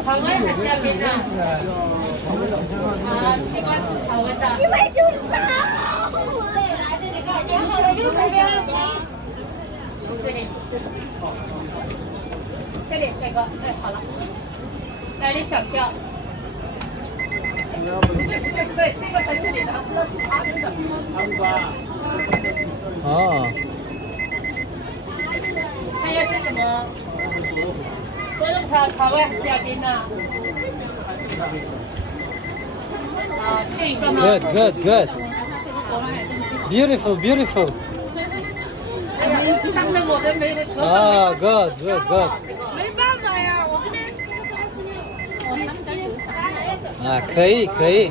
常温还是要冰的？啊，西瓜是常温的。因为就是好。点好了就这边。这里，这里帅哥，哎，好了，来点小票。不对不对不对，这个才是你的，那是他们的。哦。还要是什么？说的常温还是要冰的？啊，就一个吗 Good, good, good. Beautiful, beautiful. 但是我的没啊，good, good, good. 没办法呀，我这边。啊，可以，可以。